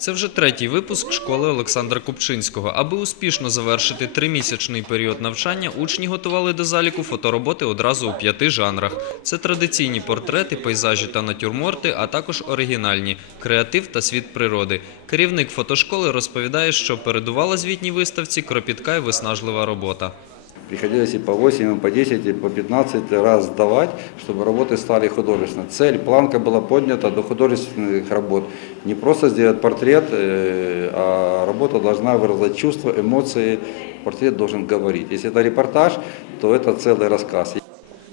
Це вже третій випуск школи Олександра Купчинського. Аби успішно завершити тримісячний період навчання, учні готували до заліку фотороботи одразу у п'яти жанрах. Це традиційні портрети, пейзажі та натюрморти, а також оригінальні креатив та світ природи. Керівник фотошколи розповідає, що передувала звітній виставці кропітка і виснажлива робота. Приходилось и по 8, и по 10, и по 15 раз сдавать, чтобы работы стали художественные. Цель, планка была поднята до художественных работ. Не просто сделать портрет, э, а работа должна выражать чувства, эмоции. Портрет должен говорить. Если это репортаж, то это целый рассказ.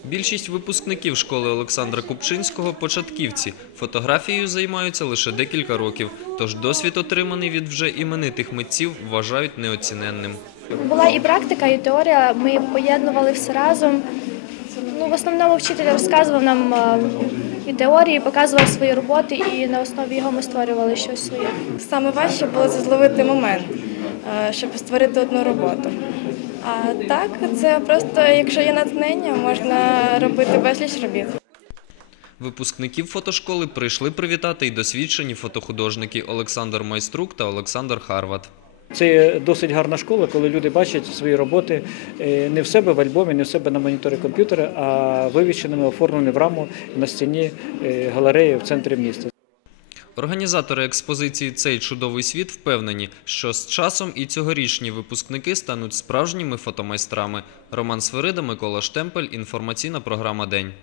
Більшість випускників школи Олександра Купчинського – початківці. Фотографією займаються лише декілька років, тож досвід, отриманий від вже іменитих митців, вважають неоціненним. Була і практика, і теорія. Ми поєднували все разом. Ну, в основному вчитель розказував нам е, і теорії, показував свої роботи, і на основі його ми створювали щось своє. Саме важче було зловити момент, е, щоб створити одну роботу. А так, це просто, якщо є натхнення, можна робити безліч робіт. Випускників фотошколи прийшли привітати й досвідчені фотохудожники Олександр Майструк та Олександр Харват. Це досить гарна школа, коли люди бачать свої роботи е, не в себе в альбомі, не в себе на моніторі комп'ютера, а вивішеними, оформлені в раму на стіні е, галереї в центрі міста. Організатори експозиції «Цей чудовий світ» впевнені, що з часом і цьогорічні випускники стануть справжніми фотомайстрами. Роман Свирида, Микола Штемпель, інформаційна програма «День».